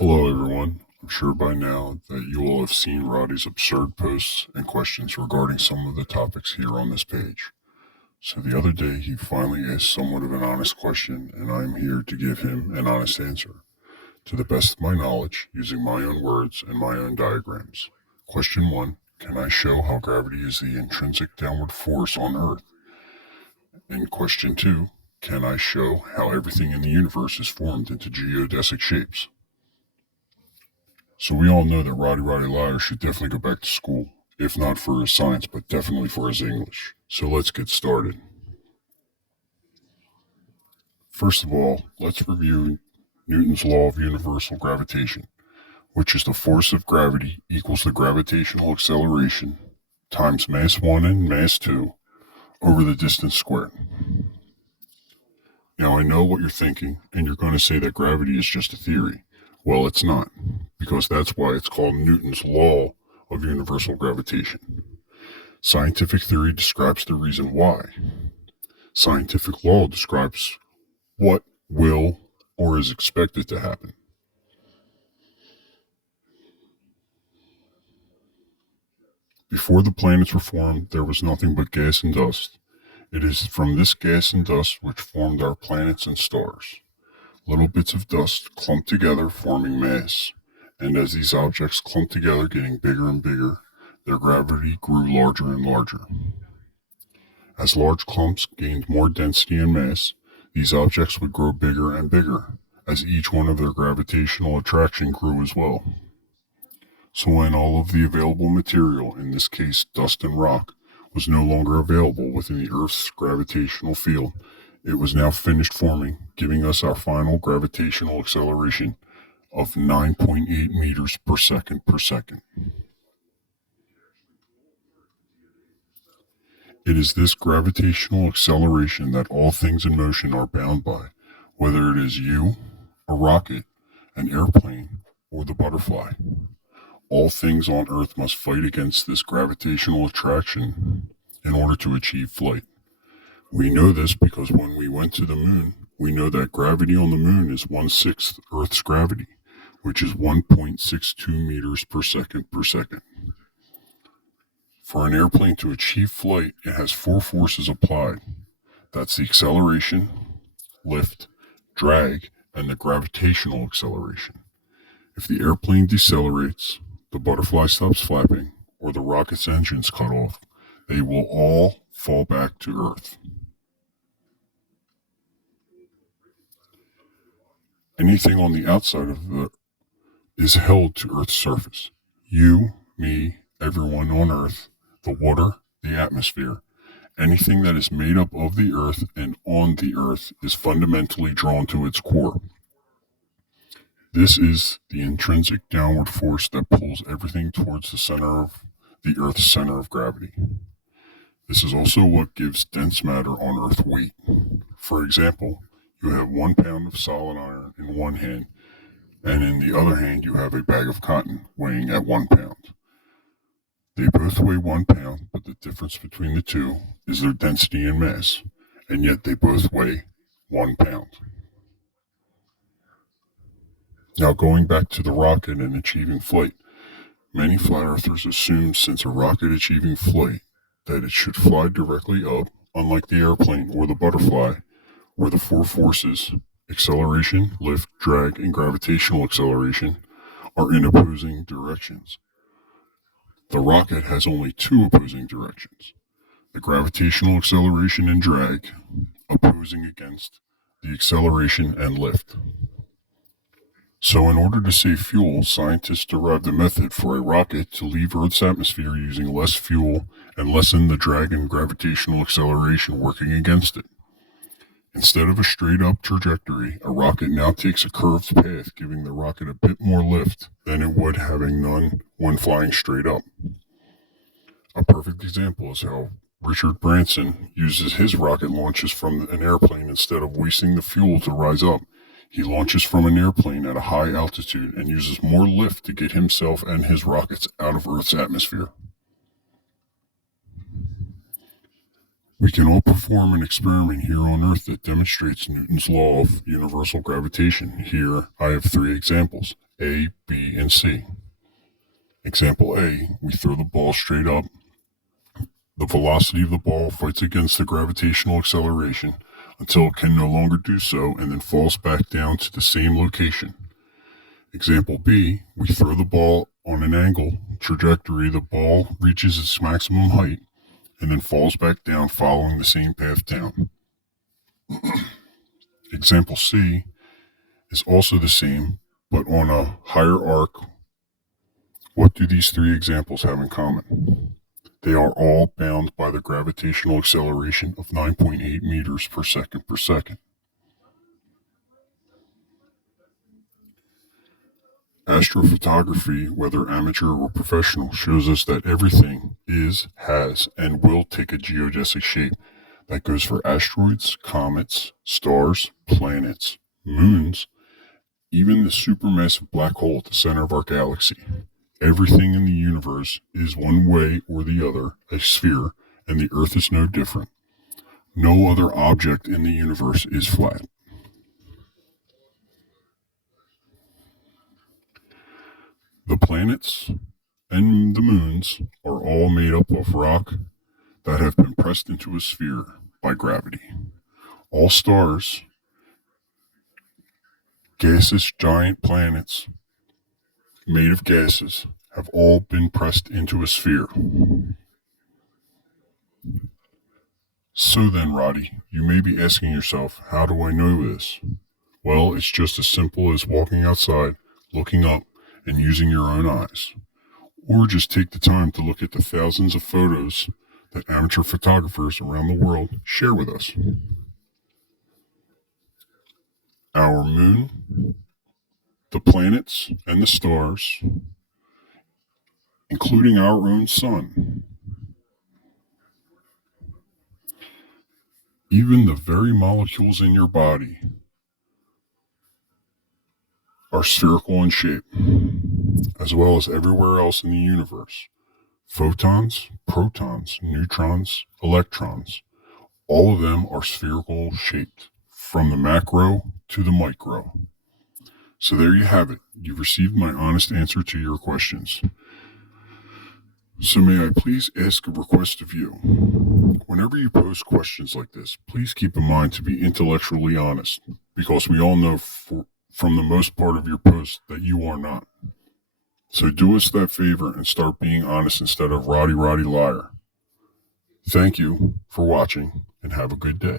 Hello, everyone. I'm sure by now that you all have seen Roddie's absurd posts and questions regarding some of the topics here on this page. So the other day, he finally asked somewhat of an honest question, and I am here to give him an honest answer, to the best of my knowledge, using my own words and my own diagrams. Question 1. Can I show how gravity is the intrinsic downward force on Earth? And question 2. Can I show how everything in the universe is formed into geodesic shapes? So we all know that Roddie Roddie Liar should definitely go back to school, if not for his science, but definitely for his English. So let's get started. First of all, let's review Newton's law of universal gravitation, which is the force of gravity equals the gravitational acceleration times mass 1 and mass 2 over the distance squared. Now I know what you're thinking, and you're going to say that gravity is just a theory. Well, it's not, because that's why it's called Newton's law of universal gravitation. Scientific theory describes the reason why. Scientific law describes what will or is expected to happen. Before the planets were formed, there was nothing but gas and dust. It is from this gas and dust which formed our planets and stars. Little bits of dust clumped together, forming mass, and as these objects clumped together, getting bigger and bigger, their gravity grew larger and larger. As large clumps gained more density and mass, these objects would grow bigger and bigger, as each one of their gravitational attraction grew as well. So when all of the available material, in this case dust and rock, was no longer available within the Earth's gravitational field, it was now finished forming, giving us our final gravitational acceleration of 9.8 meters per second per second. It is this gravitational acceleration that all things in motion are bound by, whether it is you, a rocket, an airplane, or the butterfly. All things on Earth must fight against this gravitational attraction in order to achieve flight. We know this because when we went to the moon, we know that gravity on the moon is 1/6 Earth's gravity, which is 1.62 meters per second per second. For an airplane to achieve flight, it has 4 forces applied. That's the acceleration, lift, drag, and the gravitational acceleration. If the airplane decelerates, the butterfly stops flapping, or the rocket's engines cut off, they will all fall back to Earth. Anything on the outside of the is held to Earth's surface. You, me, everyone on Earth, the water, the atmosphere, anything that is made up of the Earth and on the Earth is fundamentally drawn to its core. This is the intrinsic downward force that pulls everything towards the center of the Earth's center of gravity. This is also what gives dense matter on Earth weight. For example, you have 1 pound of solid iron in one hand, and in the other hand you have a bag of cotton weighing at 1 pound. They both weigh 1 pound, but the difference between the two is their density and mass, and yet they both weigh 1 pound. Now going back to the rocket and achieving flight, many flat earthers assume since a rocket achieving flight that it should fly directly up, unlike the airplane or the butterfly, where the 4 forces, acceleration, lift, drag, and gravitational acceleration, are in opposing directions. The rocket has only 2 opposing directions, the gravitational acceleration and drag opposing against the acceleration and lift. So in order to save fuel, scientists derived a method for a rocket to leave Earth's atmosphere using less fuel and lessen the drag and gravitational acceleration working against it. Instead of a straight-up trajectory, a rocket now takes a curved path, giving the rocket a bit more lift than it would having none when flying straight up. A perfect example is how Richard Branson uses his rocket launches from an airplane instead of wasting the fuel to rise up. He launches from an airplane at a high altitude and uses more lift to get himself and his rockets out of Earth's atmosphere. We can all perform an experiment here on Earth that demonstrates Newton's law of universal gravitation. Here, I have 3 examples. A, B, and C. Example A, we throw the ball straight up. The velocity of the ball fights against the gravitational acceleration until it can no longer do so and then falls back down to the same location. Example B, we throw the ball on an angle trajectory. The ball reaches its maximum height and then falls back down following the same path down. Example C is also the same, but on a higher arc. What do these three examples have in common? They are all bound by the gravitational acceleration of 9.8 meters per second per second. Astrophotography, whether amateur or professional, shows us that everything is, has, and will take a geodesic shape. That goes for asteroids, comets, stars, planets, moons, even the supermassive black hole at the center of our galaxy. Everything in the universe is one way or the other a sphere, and the Earth is no different. No other object in the universe is flat. The planets and the moons are all made up of rock that have been pressed into a sphere by gravity. All stars, gaseous giant planets made of gases, have all been pressed into a sphere. So then, Roddie, you may be asking yourself, how do I know this? Well, it's just as simple as walking outside, looking up, and using your own eyes. Or just take the time to look at the thousands of photos that amateur photographers around the world share with us. Our moon, the planets, and the stars, including our own sun. Even the very molecules in your body are spherical in shape, as well as everywhere else in the universe. Photons, protons, neutrons, electrons, all of them are spherical shaped, from the macro to the micro. So there you have it. You've received my honest answer to your questions. So may I please ask a request of you? Whenever you pose questions like this, please keep in mind to be intellectually honest, because we all know from the most part of your posts that you are not. So do us that favor and start being honest instead of Roddie Roddie Liar. Thank you for watching and have a good day.